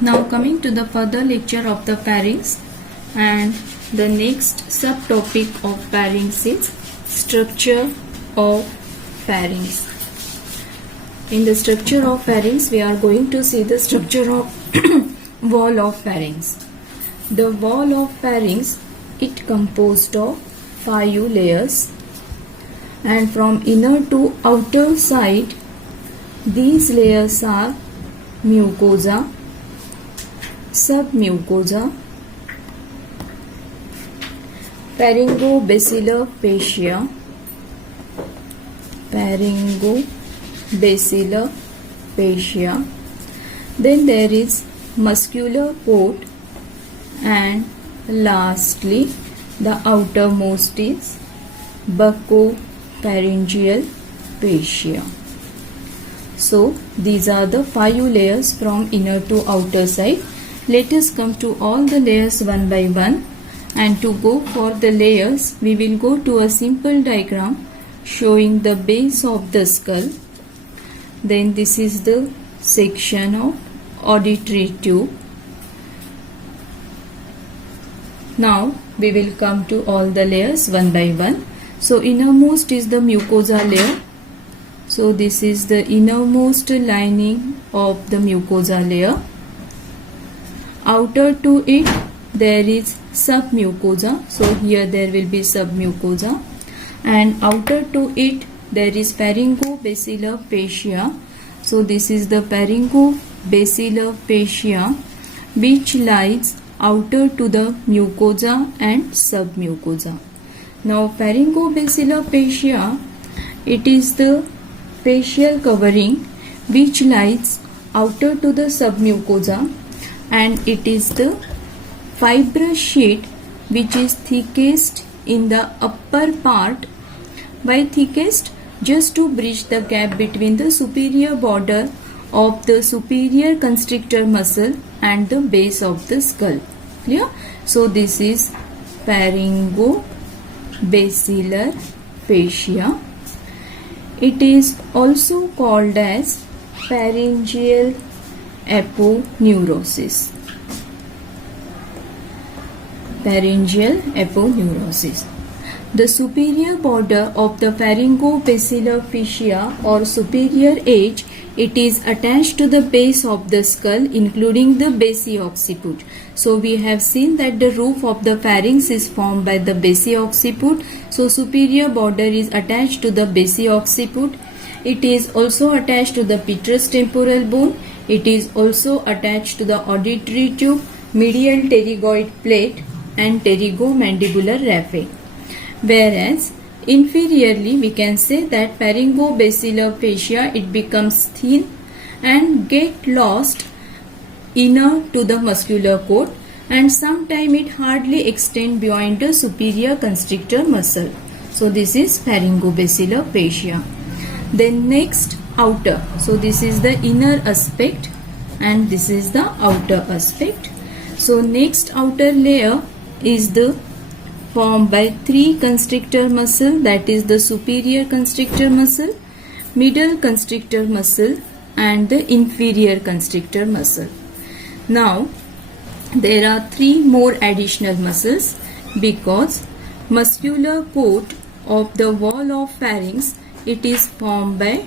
Now coming to the further lecture of the pharynx, and the next subtopic of pharynx is structure of pharynx. In the structure of pharynx, we are going to see the structure of wall of pharynx. The wall of pharynx, it composed of 5 layers, and from inner to outer side, these layers are mucosa, submucosa, pharyngobasilar fascia, then there is muscular coat, and lastly the outermost is buccopharyngeal fascia. So these are the 5 layers from inner to outer side. Let us come to all the layers one by one, and to go for the layers we will go to a simple diagram showing the base of the skull. Then this is the section of auditory tube. Now we will come to all the layers one by one. So innermost is the mucosa layer. So this is the innermost lining of the mucosa layer. Outer to it there is submucosa. So here there will be submucosa, and outer to it there is pharyngobasilar fascia. So this is the pharyngobasilar fascia which lies outer to the mucosa and submucosa. Now pharyngobasilar fascia, it is the facial covering which lies outer to the submucosa, and it is the fibrous sheet which is thickest in the upper part. Why thickest? Just to bridge the gap between the superior border of the superior constrictor muscle and the base of the skull. Clear? So this is pharyngobasilar fascia. It is also called as pharyngeal aponeurosis. The superior border of the pharyngobasilar fascia or superior edge, it is attached to the base of the skull, including the basi-occiput. So we have seen that the roof of the pharynx is formed by the basi-occiput. So superior border is attached to the basi-occiput. It is also attached to the petrous temporal bone. It is also attached to the auditory tube, medial pterygoid plate, and pterygomandibular raphe. Whereas inferiorly we can say that pharyngobasilar fascia, it becomes thin and get lost inner to the muscular coat, and sometime it hardly extend beyond the superior constrictor muscle. So this is pharyngobasilar fascia. Then next, outer. So this is the inner aspect and this is the outer aspect. So next outer layer is the formed by 3 constrictor muscle, that is the superior constrictor muscle, middle constrictor muscle, and the inferior constrictor muscle. Now there are 3 more additional muscles because muscular coat of the wall of pharynx, it is formed by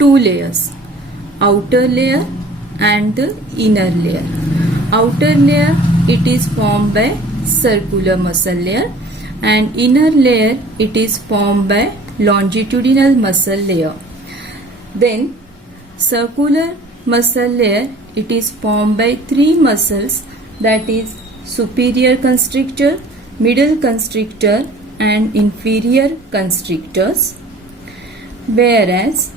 2 layers, outer layer and the inner layer. Outer layer, it is formed by circular muscle layer, and inner layer, it is formed by longitudinal muscle layer. Then circular muscle layer, it is formed by 3 muscles, that is superior constrictor, middle constrictor, and inferior constrictors. Whereas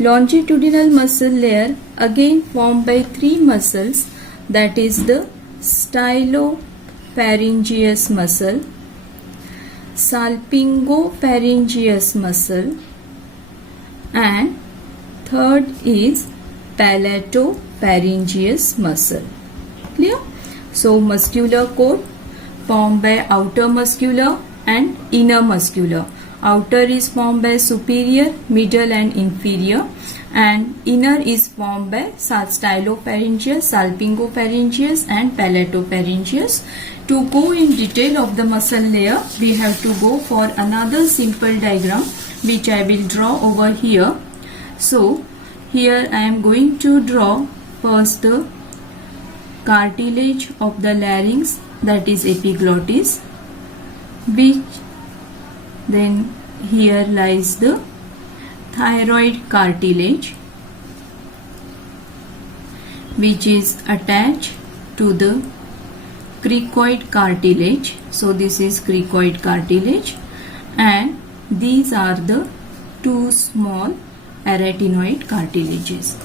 longitudinal muscle layer again formed by 3 muscles, that is the stylopharyngeus muscle, salpingopharyngeus muscle, and third is palatopharyngeus muscle. Clear? So muscular coat formed by outer muscular and inner muscular. outer is formed by superior, middle and inferior, and inner is formed by stylopharyngeus, salpingopharyngeus and palatopharyngeus. To go in detail of the muscle layer, we have to go for another simple diagram which I will draw over here. So here I am going to draw first the cartilage of the larynx, that is epiglottis, which then here lies the thyroid cartilage, which is attached to the cricoid cartilage. So this is cricoid cartilage, and these are the two small arytenoid cartilages.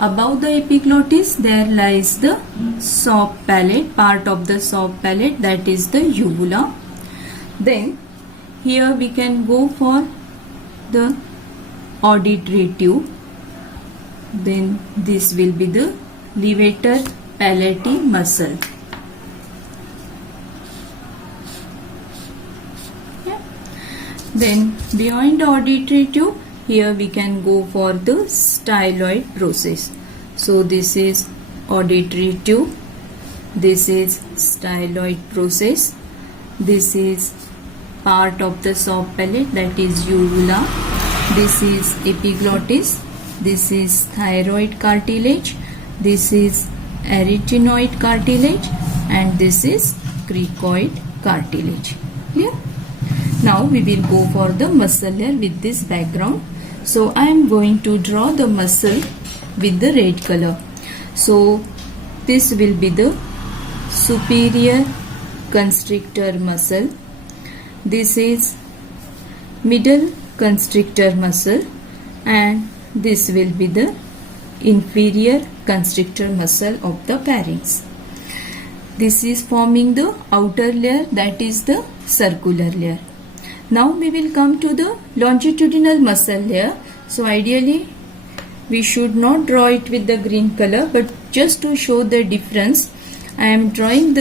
Above the epiglottis there lies the soft palate, part of the soft palate, that is the uvula. Then here we can go for the auditory tube. Then this will be the levator palati muscle. Then beyond the auditory tube, here we can go for the styloid process. So this is auditory tube, this is styloid process, this is part of the soft palate, that is uvula, this is epiglottis, this is thyroid cartilage, this is arytenoid cartilage, and this is cricoid cartilage. Clear? Now we will go for the muscle layer with this background. So I am going to draw the muscle with the red color. So this will be the superior constrictor muscle. This is middle constrictor muscle, and this will be the inferior constrictor muscle of the pharynx. This is forming the outer layer, that is the circular layer. Now we will come to the longitudinal muscle layer. So ideally we should not draw it with the green color, but just to show the difference, I am drawing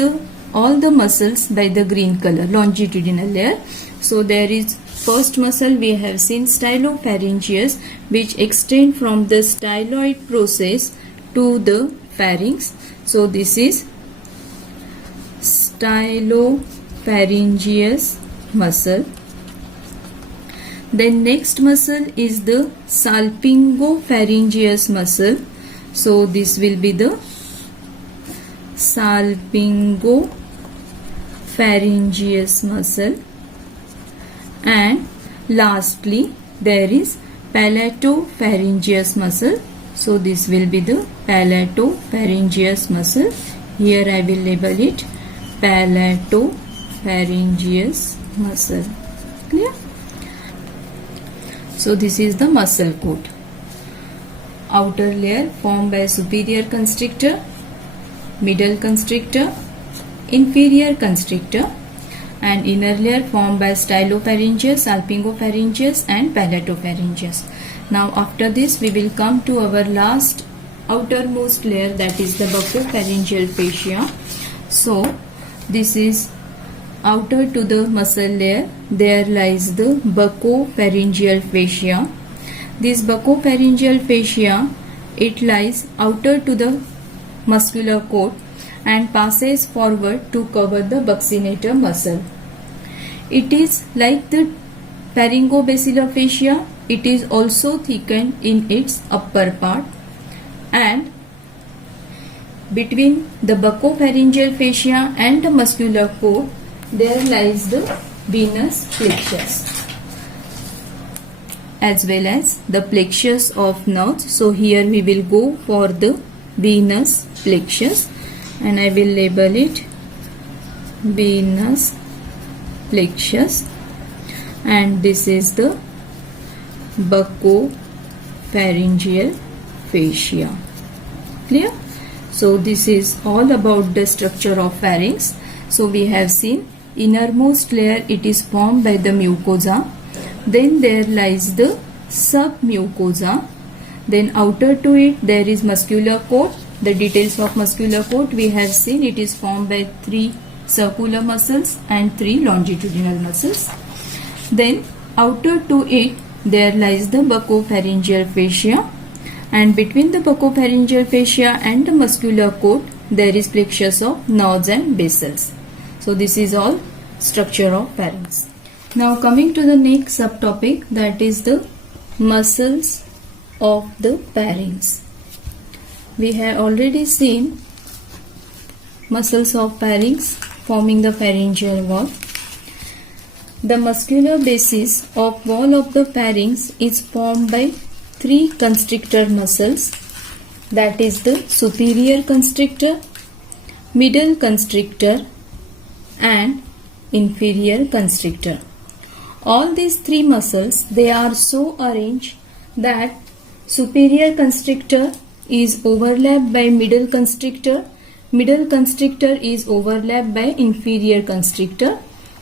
all the muscles by the green color, longitudinal layer. So there is first muscle we have seen, stylopharyngeus, which extend from the styloid process to the pharynx. So this is stylopharyngeus muscle. Then next muscle is the salpingopharyngeus muscle. So this will be the salpingopharyngeus muscle. And lastly there is palatopharyngeus muscle. So this will be the palatopharyngeus muscle. Here I will label it palatopharyngeus muscle. Clear? So this is the muscle coat. Outer layer formed by superior constrictor, middle constrictor, inferior constrictor, and inner layer formed by stylopharyngeus, salpingopharyngeus and palatopharyngeus. Now after this we will come to our last outermost layer, that is the buccopharyngeal fascia. So this is outer to the muscle layer, there lies the buccopharyngeal fascia. This buccopharyngeal fascia, it lies outer to the muscular coat and passes forward to cover the buccinator muscle. It is like the pharyngobasilar fascia, it is also thickened in its upper part, and between the buccopharyngeal fascia and the muscular coat there lies the venous plexus as well as the plexus of nerves. So here we will go for the venous plexus, and I will label it venous plexus, and this is the buccopharyngeal fascia. Clear? So this is all about the structure of pharynx. So we have seen innermost layer, it is formed by the mucosa, then there lies the submucosa, then outer to it there is muscular coat. The details of muscular coat we have seen, it is formed by 3 circular muscles and 3 longitudinal muscles. Then outer to it there lies the buccopharyngeal fascia, and between the buccopharyngeal fascia and the muscular coat there is plexus of nerves and basals. So this is all structure of pharynx. Now coming to the next subtopic, that is the muscles of the pharynx. We have already seen muscles of pharynx forming the pharyngeal wall. The muscular basis of wall of the pharynx is formed by three constrictor muscles, that is the superior constrictor, middle constrictor and inferior constrictor. All these three muscles, they are so arranged that superior constrictor is overlapped by middle constrictor is overlapped by inferior constrictor.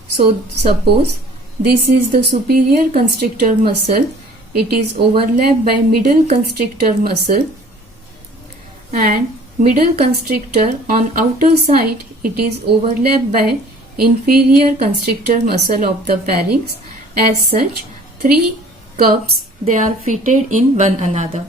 So suppose this is the superior constrictor muscle, it is overlapped by middle constrictor muscle, and middle constrictor on outer side it is overlapped by inferior constrictor muscle of the pharynx. As such, three cups, they are fitted in one another.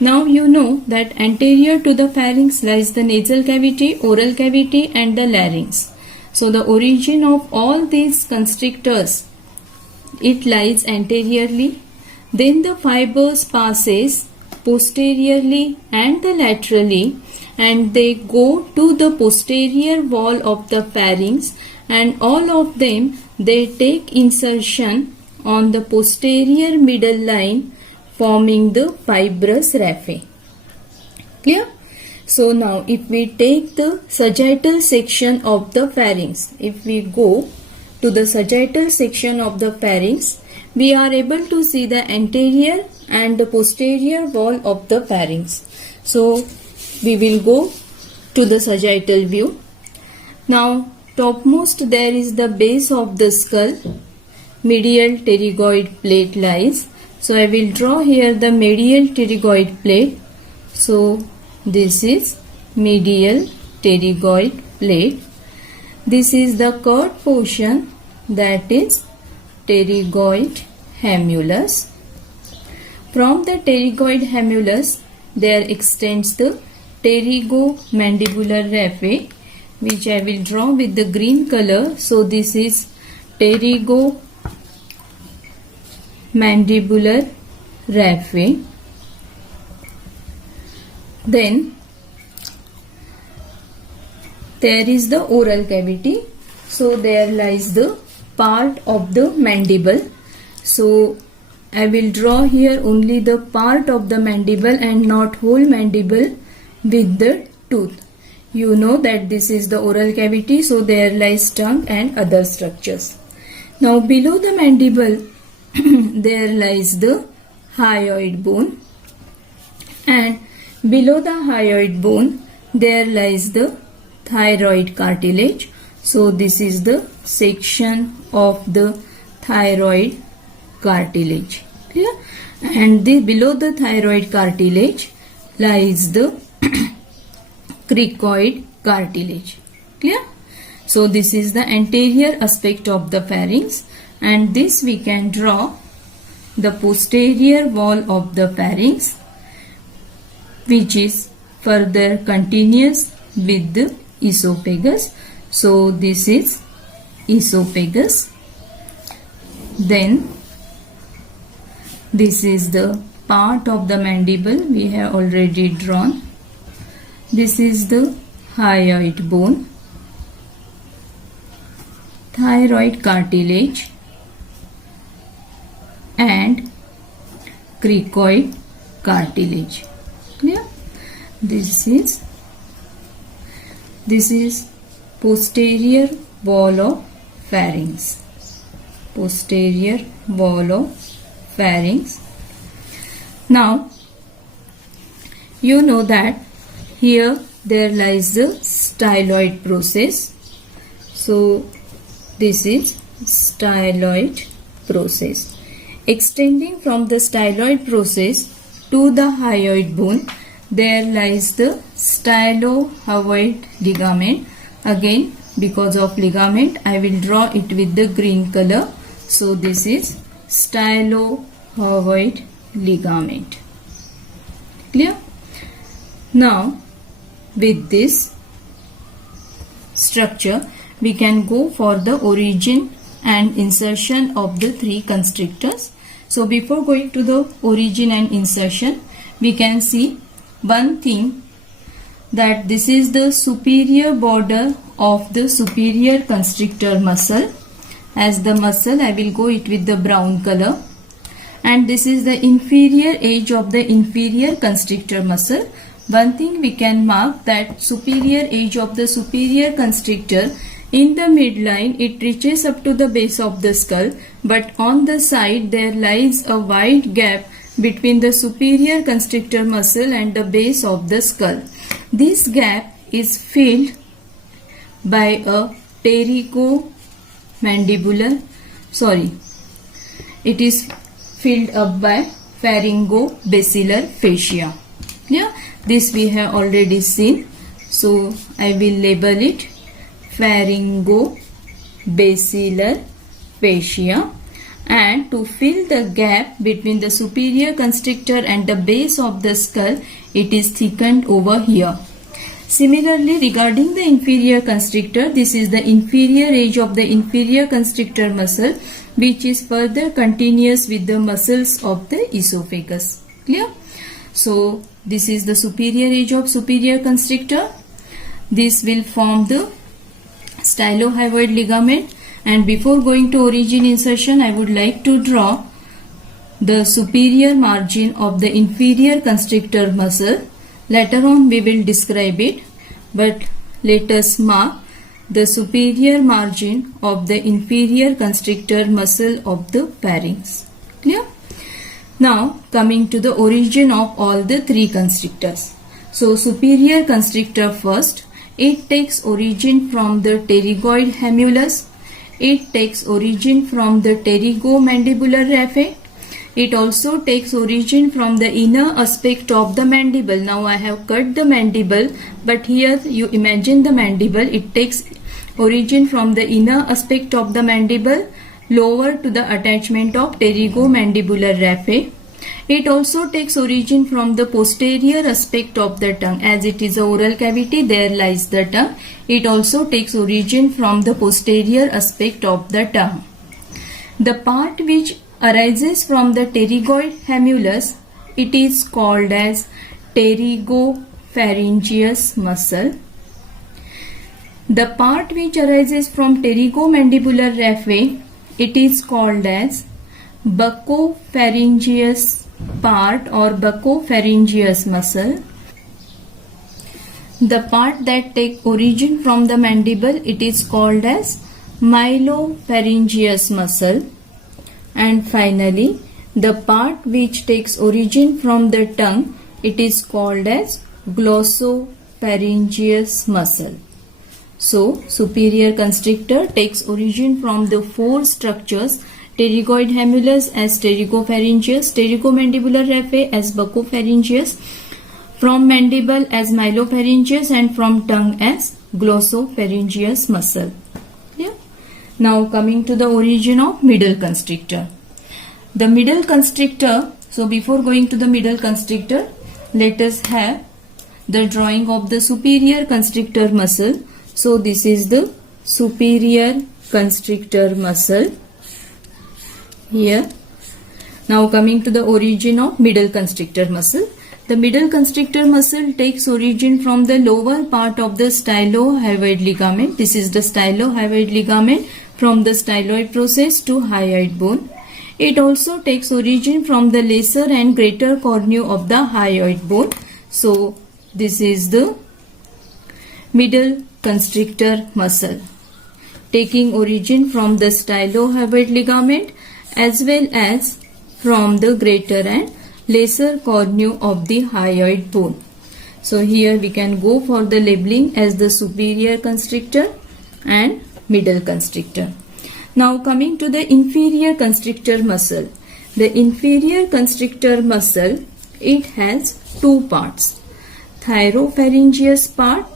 Now you know that anterior to the pharynx lies the nasal cavity, oral cavity and the larynx. So the origin of all these constrictors, it lies anteriorly. Then the fibers passes posteriorly and the laterally, and they go to the posterior wall of the pharynx, and all of them, they take insertion on the posterior middle line, forming the fibrous raphe. Clear? So now if we take the sagittal section of the pharynx, if we go to the sagittal section of the pharynx, we are able to see the anterior and the posterior wall of the pharynx. So we will go to the sagittal view. Now topmost there is the base of the skull, medial pterygoid plate lies. So I will draw here the medial pterygoid plate. So this is medial pterygoid plate. This is the curved portion, that is pterygoid hamulus. From the pterygoid hamulus there extends the pterygomandibular raphe, which I will draw with the green color. So this is pterygomandibular raphe. Then there is the oral cavity. So there lies the part of the mandible. So I will draw here only the part of the mandible and not whole mandible with the tooth. You know that this is the oral cavity, so there lies tongue and other structures. Now below the mandible there lies the hyoid bone, and below the hyoid bone there lies the thyroid cartilage. So this is the section of the thyroid cartilage. Clear? And below the thyroid cartilage lies the cricoid cartilage. Clear? So this is the anterior aspect of the pharynx, and this we can draw the posterior wall of the pharynx, which is further continuous with the esophagus. So this is esophagus. Then this is the part of the mandible we have already drawn. This is the hyoid bone, thyroid cartilage and cricoid cartilage. Clear? This is posterior wall of pharynx. Posterior wall of pharynx. Now you know that here there lies the styloid process. So this is styloid process. Extending from the styloid process to the hyoid bone, there lies the stylohyoid ligament. Again, because of ligament, I will draw it with the green color. So this is stylohyoid ligament. Clear? Now with this structure we can go for the origin and insertion of the three constrictors. So before going to the origin and insertion, we can see one thing, that this is the superior border of the superior constrictor muscle. As the muscle, I will go it with the brown color, and this is the inferior edge of the inferior constrictor muscle. One thing we can mark, that superior edge of the superior constrictor, in the midline it reaches up to the base of the skull, but on the side there lies a wide gap between the superior constrictor muscle and the base of the skull. This gap is filled by a it is filled up by pharyngobasilar fascia. Yeah, this we have already seen. So I will label it pharyngobasilar fascia, and to fill the gap between the superior constrictor and the base of the skull, it is thickened over here. Similarly, regarding the inferior constrictor, this is the inferior edge of the inferior constrictor muscle, which is further continuous with the muscles of the esophagus. Clear? So this is the superior edge of superior constrictor. This will form the stylohyoid ligament, and before going to origin insertion, I would like to draw the superior margin of the inferior constrictor muscle. Later on we will describe it, but let us mark the superior margin of the inferior constrictor muscle of the pharynx. Clear? Now coming to the origin of all the three constrictors. So superior constrictor first. It takes origin from the pterygoid humulus. It takes origin from the pterygomandibular raphe. It also takes origin from the inner aspect of the mandible. Now I have cut the mandible, but here you imagine the mandible. It takes origin from the inner aspect of the mandible lower to the attachment of pterygomandibular raphe. It also takes origin from the posterior aspect of the tongue. As it is a oral cavity, there lies the tongue. It also takes origin from the posterior aspect of the tongue. The part which arises from the pterygoid humulus, it is called as pterygopharyngeus muscle. The part which arises from pterygomandibular raphe, it is called as buccopharyngeus part or buccopharyngeus muscle. The part that takes origin from the mandible, it is called as myelopharyngeus muscle. And finally, the part which takes origin from the tongue, it is called as glossopharyngeus muscle. So, superior constrictor takes origin from the four structures: pterygoid humulus as pterygopharyngeus, pterygomandibular raphe as buccopharyngeus, from mandible as myelopharyngeus, and from tongue as glossopharyngeus muscle. Yeah. Now coming to the origin of middle constrictor. The middle constrictor, so before going to the middle constrictor, let us have the drawing of the superior constrictor muscle. So this is the superior constrictor muscle here. Now coming to the origin of middle constrictor muscle. The middle constrictor muscle takes origin from the lower part of the stylohyoid ligament. This is the stylohyoid ligament, from the styloid process to hyoid bone. It also takes origin from the lesser and greater cornu of the hyoid bone. So this is the middle constrictor muscle, taking origin from the stylohyoid ligament as well as from the greater and lesser cornu of the hyoid bone. So here we can go for the labeling as the superior constrictor and middle constrictor. Now coming to the inferior constrictor muscle. The inferior constrictor muscle, it has two parts: thyropharyngeus part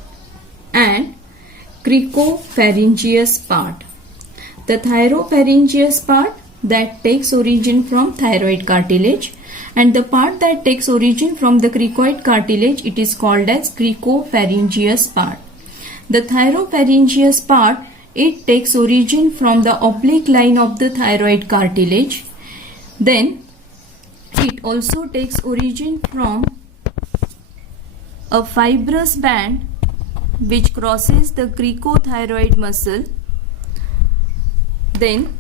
and cricopharyngeus part. The thyropharyngeus part that takes origin from thyroid cartilage, and the part that takes origin from the cricoid cartilage, it is called as cricopharyngeus part. The thyropharyngeus part, it takes origin from the oblique line of the thyroid cartilage. Then it also takes origin from a fibrous band which crosses the cricothyroid muscle. Then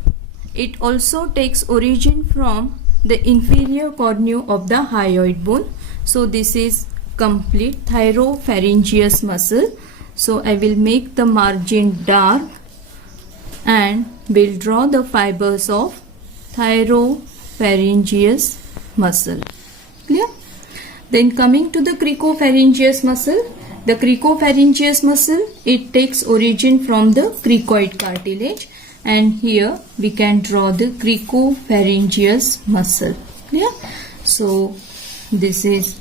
it also takes origin from the inferior cornu of the hyoid bone. So this is complete thyropharyngeus muscle. So I will make the margin dark and will draw the fibers of thyropharyngeus muscle. Clear? Then coming to the cricopharyngeus muscle. The cricopharyngeus muscle, it takes origin from the cricoid cartilage, and here we can draw the cricopharyngeus muscle. Clear? So this is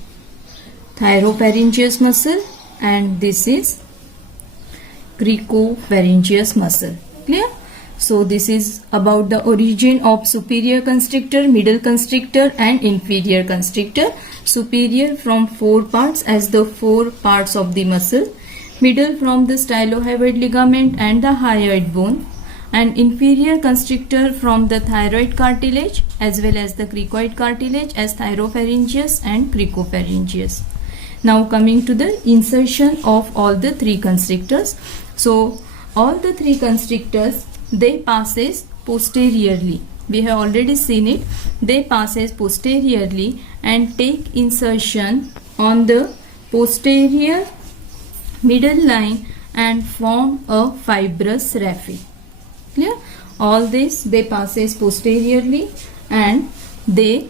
thyropharyngeus muscle and this is cricopharyngeus muscle. Clear? So this is about the origin of superior constrictor, middle constrictor and inferior constrictor. Superior from 4 parts as the 4 parts of the muscle, middle from the stylohyoid ligament and the hyoid bone, and inferior constrictor from the thyroid cartilage as well as the cricoid cartilage as thyropharyngeus and cricopharyngeus. Now coming to the insertion of all the 3 constrictors. So all the 3 constrictors, they passes posteriorly. We have already seen it. They passes posteriorly and take insertion on the posterior middle line and form a fibrous raphe. Clear? All this they passes posteriorly and they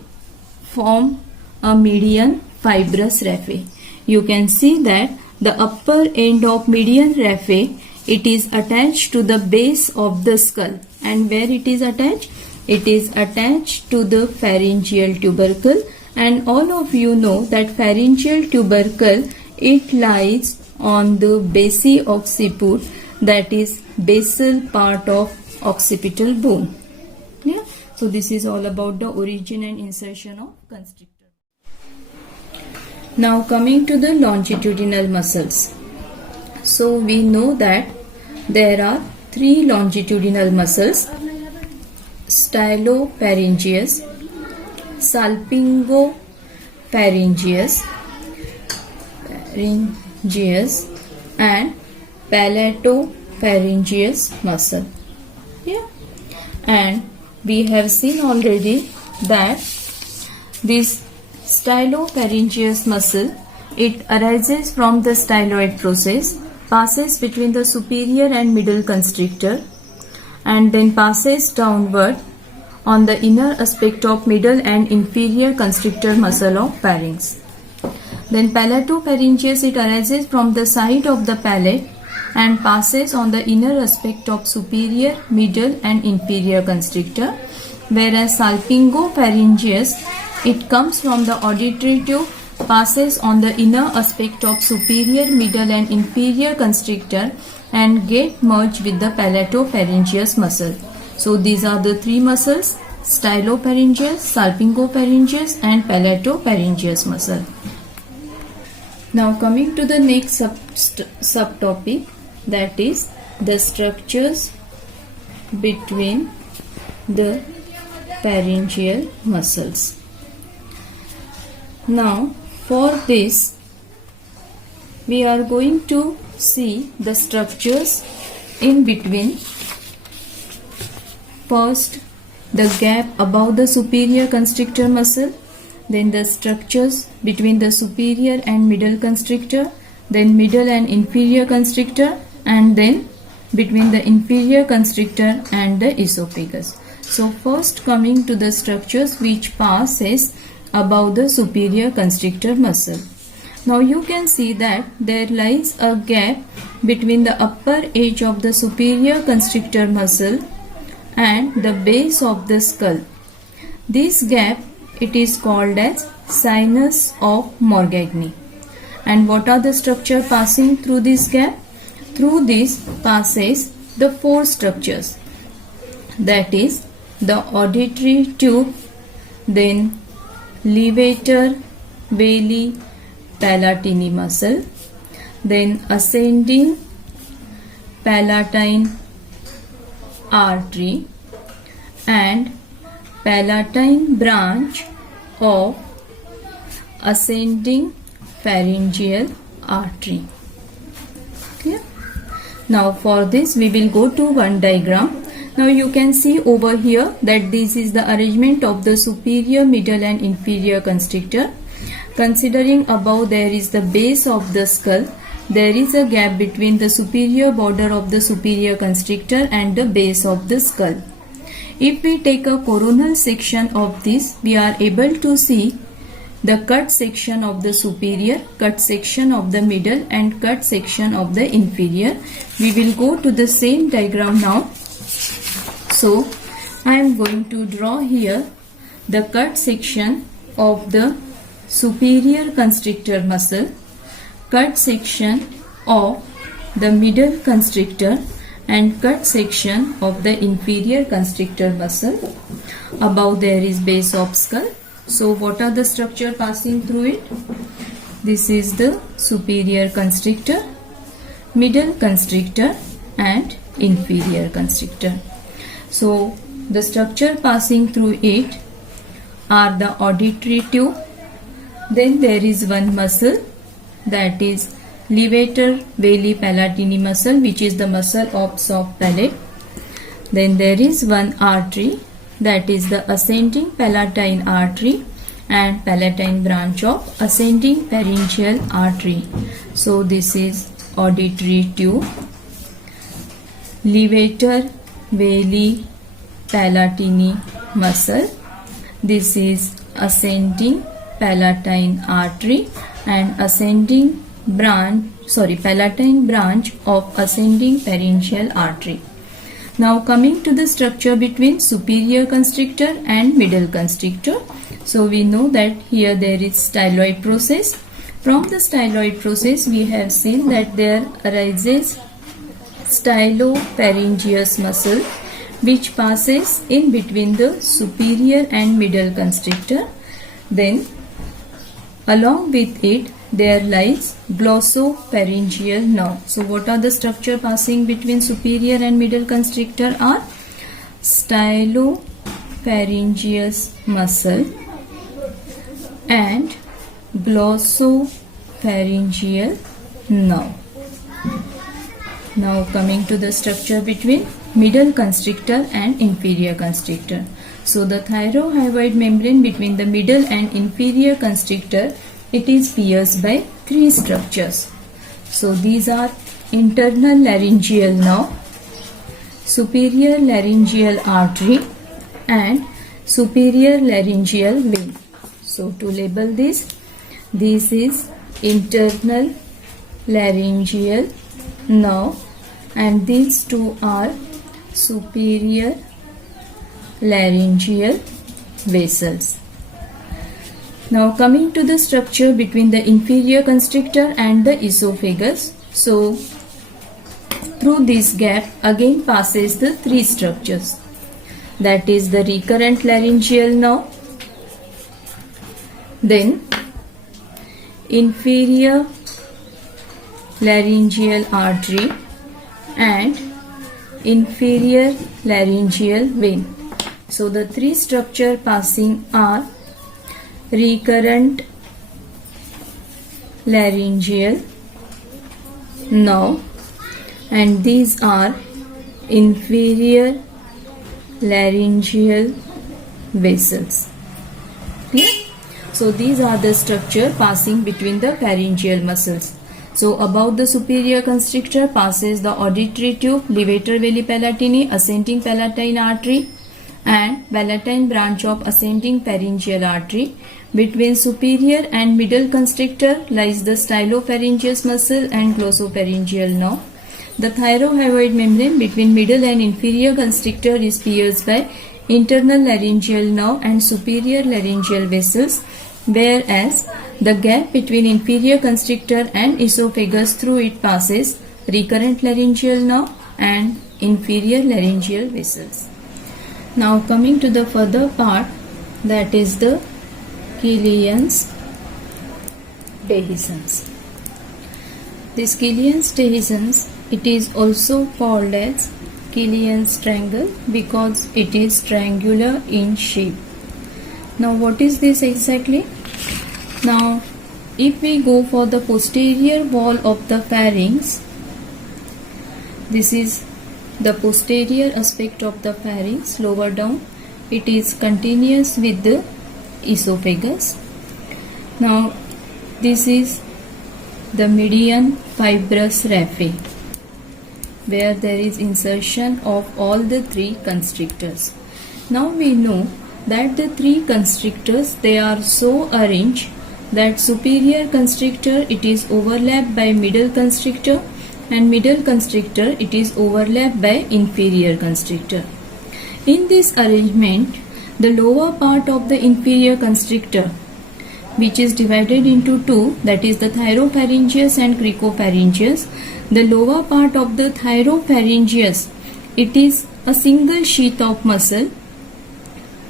form a median fibrous raphe. You can see that the upper end of median raphe, it is attached to the base of the skull. And where it is attached? It is attached to the pharyngeal tubercle, and all of you know that pharyngeal tubercle, it lies on the basi-occiput, that is basal part of occipital bone. Yeah? So this is all about the origin and insertion of constrictor. Now coming to the longitudinal muscles. So we know that there are 3 longitudinal muscles: stylopharyngeus, salpingopharyngeus, and palatopharyngeus muscle. Yeah. And we have seen already that this stylopharyngeus muscle, it arises from the styloid process, passes between the superior and middle constrictor, and then passes downward on the inner aspect of middle and inferior constrictor muscle of pharynx. Then palatopharyngeus, it arises from the side of the palate and passes on the inner aspect of superior, middle and inferior constrictor, whereas salpingopharyngeus, it comes from the auditory tube, passes on the inner aspect of superior, middle and inferior constrictor and get merged with the palatopharyngeus muscle. So these are the 3 muscles: stylopharyngeus, salpingopharyngeus and palatopharyngeus muscle. Now coming to the next subtopic, that is the structures between the pharyngeal muscles. Now for this we are going to see the structures in between. First, the gap above the superior constrictor muscle, then the structures between the superior and middle constrictor, then middle and inferior constrictor, and then between the inferior constrictor and the esophagus. So first coming to the structures which passes above the superior constrictor muscle. Now you can see that there lies a gap between the upper edge of the superior constrictor muscle and the base of the skull. This gap, it is called as sinus of Morgagni. And what are the structure passing through this gap? Through this passes the 4 structures, that is the auditory tube, then levator veli palatini muscle, then ascending palatine artery and palatine branch of ascending pharyngeal artery. Clear? Now for this we will go to one diagram. Now you can see over here that this is the arrangement of the superior, middle and inferior constrictor. Considering above there is the base of the skull, there is a gap between the superior border of the superior constrictor and the base of the skull. If we take a coronal section of this, we are able to see the cut section of the superior, cut section of the middle and cut section of the inferior. We will go to the same diagram now. So I am going to draw here the cut section of the superior constrictor muscle, cut section of the middle constrictor and cut section of the inferior constrictor muscle. Above there is base of skull. So what are the structure passing through it? This is the superior constrictor, middle constrictor and inferior constrictor. So the structure passing through it are the auditory tube. Then there is one muscle, that is levator veli palatini muscle, which is the muscle of soft palate. Then there is one artery, that is the ascending palatine artery and palatine branch of ascending pharyngeal artery. So this is auditory tube, levator veli palatini muscle. This is ascending palatine artery and ascending palatine branch of ascending pharyngeal artery. Now coming to the structure between superior constrictor and middle constrictor. So we know that here there is styloid process. From the styloid process we have seen that there arises stylopharyngeus muscle which passes in between the superior and middle constrictor. Then along with it there lies glossopharyngeal nerve. So what are the structure passing between superior and middle constrictor are stylopharyngeus muscle and glossopharyngeal nerve. Now coming to the structure between middle constrictor and inferior constrictor. So the thyrohyoid membrane between the middle and inferior constrictor, it is pierced by three structures. So these are internal laryngeal nerve, superior laryngeal artery and superior laryngeal vein. So to label this is internal laryngeal nerve and these two are superior laryngeal vessels. Now coming to the structure between the inferior constrictor and the esophagus. So through this gap again passes the three structures, that is the recurrent laryngeal nerve, then inferior laryngeal artery and inferior laryngeal vein. So the three structure passing are recurrent laryngeal nerve and these are inferior laryngeal vessels. Clear? So these are the structure passing between the pharyngeal muscles. So above the superior constrictor passes the auditory tube, levator veli palatini, ascending palatine artery and palatine branch of ascending pharyngeal artery. Between superior and middle constrictor lies the stylopharyngeus muscle and glossopharyngeal nerve. The thyrohyoid membrane between middle and inferior constrictor is pierced by internal laryngeal nerve and superior laryngeal vessels, whereas the gap between inferior constrictor and esophagus, through it passes recurrent laryngeal nerve and inferior laryngeal vessels. Now coming to the further part, that is the Killian's dehiscence. This Killian's dehiscence, it is also called as Killian's triangle because it is triangular in shape. Now what is this exactly? Now if we go for the posterior wall of the pharynx, this is the posterior aspect of the pharynx, lower down. It is continuous with the esophagus. Now this is the median fibrous raphe, where there is insertion of all the three constrictors. Now we know that the three constrictors, they are so arranged that superior constrictor, it is overlapped by middle constrictor, and middle constrictor, it is overlapped by inferior constrictor. In this arrangement, the lower part of the inferior constrictor, which is divided into two, that is the thyropharyngeus and cricopharyngeus. The lower part of the thyropharyngeus, it is a single sheath of muscle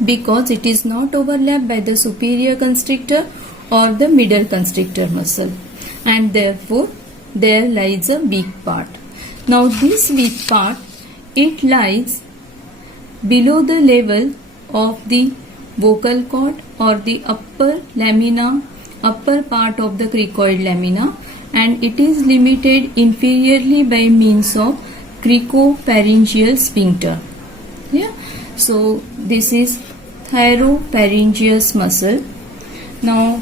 because it is not overlapped by the superior constrictor or the middle constrictor muscle, and therefore there lies a weak part. Now this weak part, it lies below the level of the vocal cord or the upper lamina, upper part of the cricoid lamina, and it is limited inferiorly by means of cricopharyngeal sphincter. Yeah. So this is thyropharyngeus muscle. Now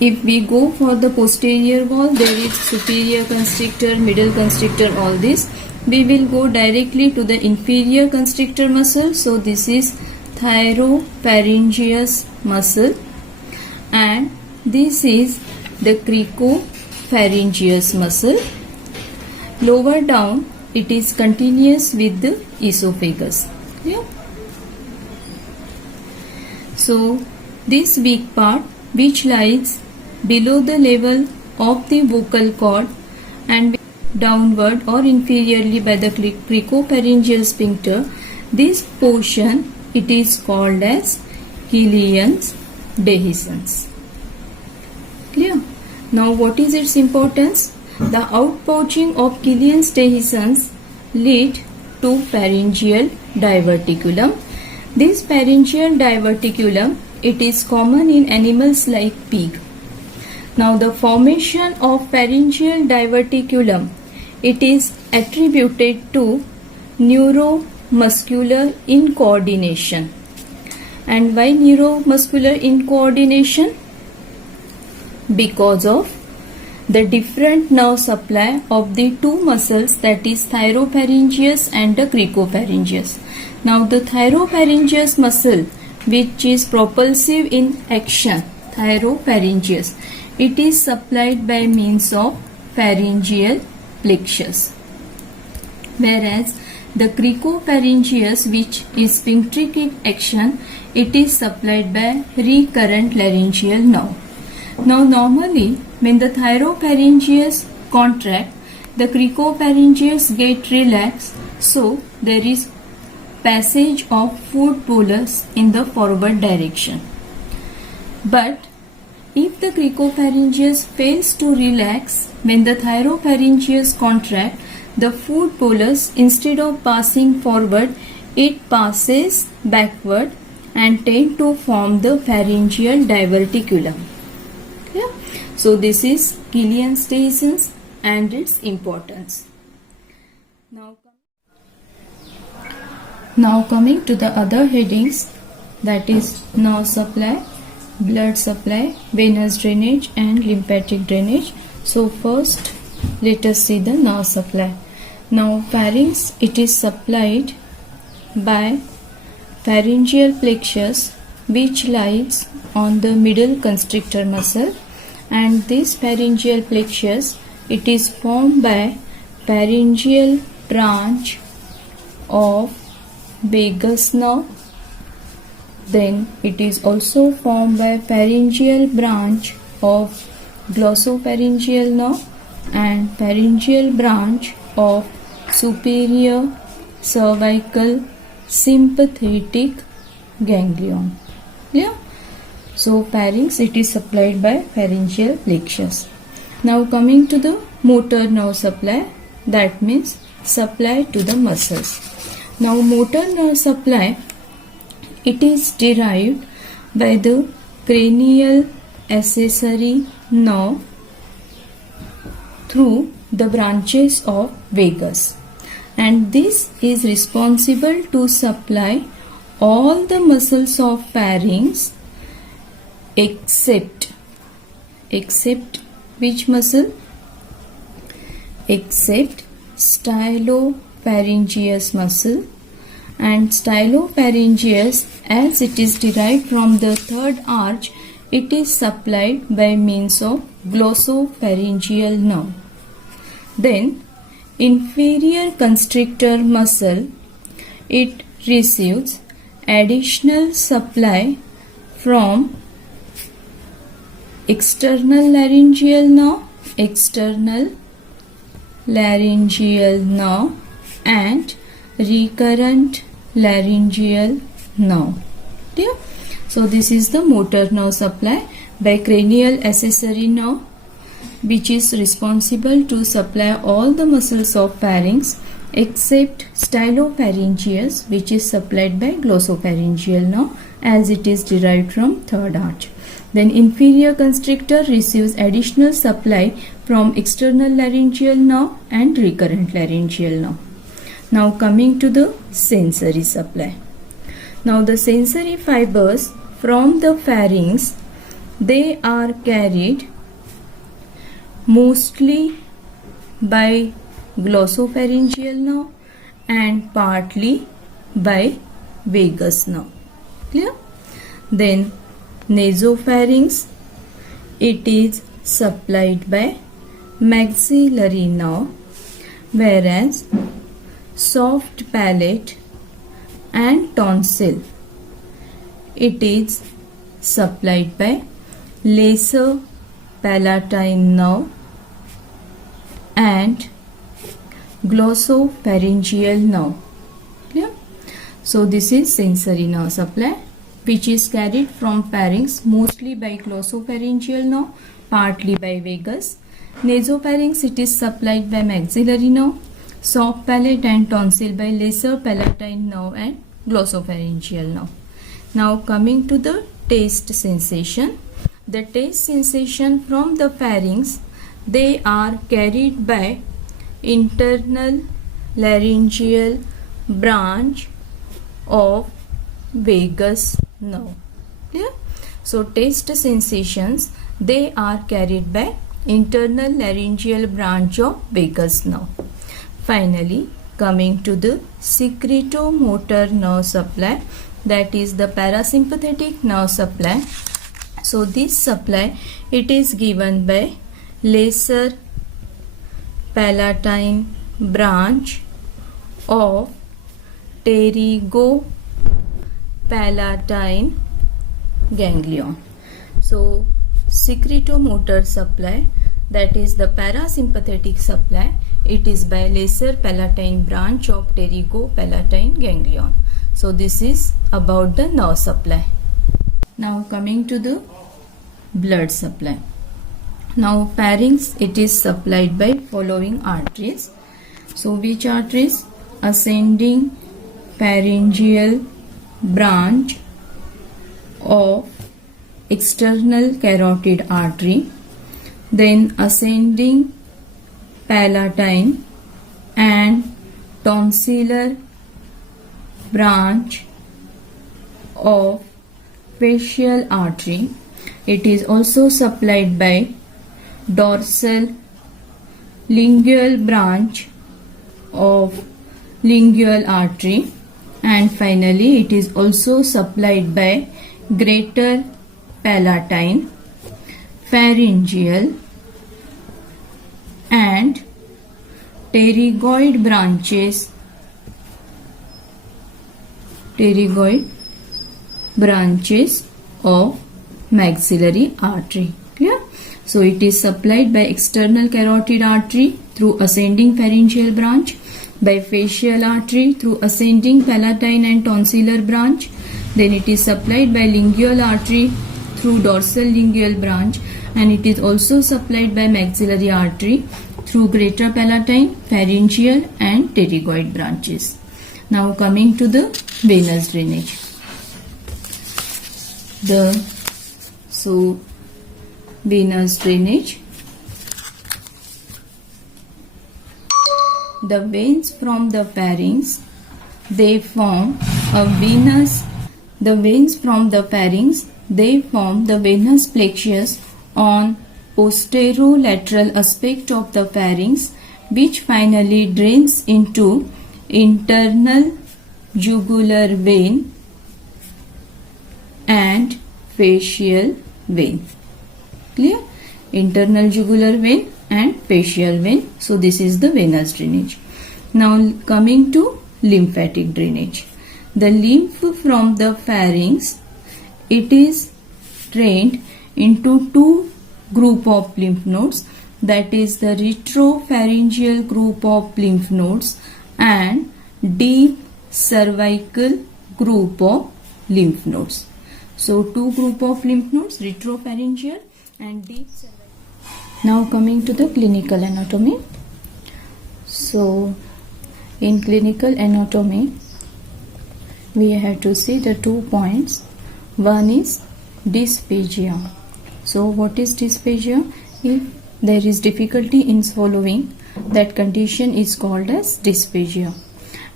if we go for the posterior wall, there is superior constrictor, middle constrictor, all this. We will go directly to the inferior constrictor muscle. So this is thyropharyngeus muscle, and this is the cricopharyngeus muscle. Lower down, it is continuous with the esophagus. Yeah. So this weak part, which lies below the level of the vocal cord and downward or inferiorly by the cricopharyngeal sphincter, this portion, it is called as Killian's dehiscence. Clear? Now what is its importance? The outpouching of Killian's dehiscence lead to pharyngeal diverticulum. This pharyngeal diverticulum, it is common in animals like pig. Now the formation of pharyngeal diverticulum, it is attributed to neuromuscular incoordination. And why neuromuscular incoordination? Because of the different nerve supply of the two muscles, that is thyropharyngeus and the cricopharyngeus. Now the thyropharyngeus muscle, which is propulsive in action, thyropharyngeus, it is supplied by means of pharyngeal plexus, whereas the cricopharyngeus, which is sphincteric in action, it is supplied by recurrent laryngeal nerve. Now normally when the thyropharyngeus contract, the cricopharyngeus get relaxed, so there is passage of food bolus in the forward direction. But if the cricopharyngeus fails to relax when the thyropharyngeus contract, the food bolus, instead of passing forward, it passes backward and tend to form the pharyngeal diverticulum. Yeah. So this is Killian's dehiscence and its importance. Now coming to the other headings, that is nerve supply, blood supply, venous drainage and lymphatic drainage. So first let us see the nerve supply. Now pharynx, it is supplied by pharyngeal plexus, which lies on the middle constrictor muscle, and this pharyngeal plexus, it is formed by pharyngeal branch of vagus nerve. Then it is also formed by pharyngeal branch of glossopharyngeal nerve and pharyngeal branch of superior cervical parasympathetic ganglion. Yeah. So pharynx, it is supplied by pharyngeal plexus. Now coming to the motor nerve supply, that means supply to the muscles. Now motor nerve supply, it is derived by the cranial accessory nerve through the branches of vagus, and this is responsible to supply all the muscles of pharynx except which muscle? Except stylopharyngeus muscle. And stylopharyngeus, as it is derived from the third arch, it is supplied by means of glossopharyngeal nerve. Then inferior constrictor muscle, it receives additional supply from external laryngeal nerve and recurrent laryngeal nerve. Yeah? So this is the motor nerve supply by cranial accessory nerve, which is responsible to supply all the muscles of pharynx except stylopharyngeus, which is supplied by glossopharyngeal nerve, as it is derived from third arch. Then inferior constrictor receives additional supply from external laryngeal nerve and recurrent laryngeal nerve. Now coming to the sensory supply. Now the sensory fibers from the pharynx, they are carried mostly by glossopharyngeal nerve and partly by vagus nerve. Clear? Then nasopharynx, it is supplied by maxillary nerve, whereas soft palate and tonsil, it is supplied by lesser palatine nerve and glossopharyngeal nerve. Clear? So this is sensory nerve supply, which is carried from pharynx mostly by glossopharyngeal nerve, partly by vagus. Nasopharynx, it is supplied by maxillary nerve, soft palate and tonsil by lesser palatine nerve and glossopharyngeal nerve. Now coming to the taste sensation. The taste sensation from the pharynx, they are carried by internal laryngeal branch of vagus nerve. Clear? So taste sensations, they are carried by internal laryngeal branch of vagus nerve. Finally, coming to the secretomotor nerve supply, that is the parasympathetic nerve supply. So this supply, it is given by lesser palatine branch of pterygopalatine ganglion. So secretomotor supply, that is the parasympathetic supply, it is by lesser palatine branch of pterygopalatine ganglion. So this is about the nerve supply. Now coming to the blood supply. Now pharynx, it is supplied by following arteries. So which arteries? Ascending pharyngeal branch of external carotid artery, then ascending palatine and tonsillar branch of facial artery. It is also supplied by dorsal lingual branch of lingual artery, and finally it is also supplied by greater palatine, pharyngeal and pterygoid branches of maxillary artery. Clear? So it is supplied by external carotid artery through ascending pharyngeal branch, by facial artery through ascending palatine and tonsillar branch. Then it is supplied by lingual artery through dorsal lingual branch, and it is also supplied by maxillary artery through greater palatine, pharyngeal and pterygoid branches. Now coming to the venous drainage. Venous drainage. The veins from the pharynx, they form a venous. The veins from the pharynx, they form the venous plexus on posterolateral aspect of the pharynx, which finally drains into internal jugular vein and facial vein. Clear? Internal jugular vein and facial vein. So this is the venous drainage. Now coming to lymphatic drainage. The lymph from the pharynx, it is drained into two group of lymph nodes, that is the retropharyngeal group of lymph nodes and deep cervical group of lymph nodes. So two group of lymph nodes, retropharyngeal and deep cervical. Now coming to the clinical anatomy. So in clinical anatomy, we have to see the 2 points. One is dysphagia. So what is dysphagia? If there is difficulty in swallowing, that condition is called as dysphagia.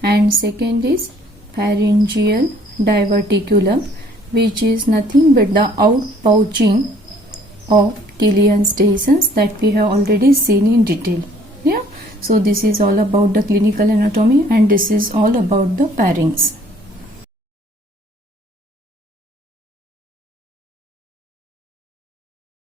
And second is pharyngeal diverticulum, which is nothing but the outpouching of Killian's dehiscence that we have already seen in detail. Yeah. So this is all about the clinical anatomy, and this is all about the pharynx.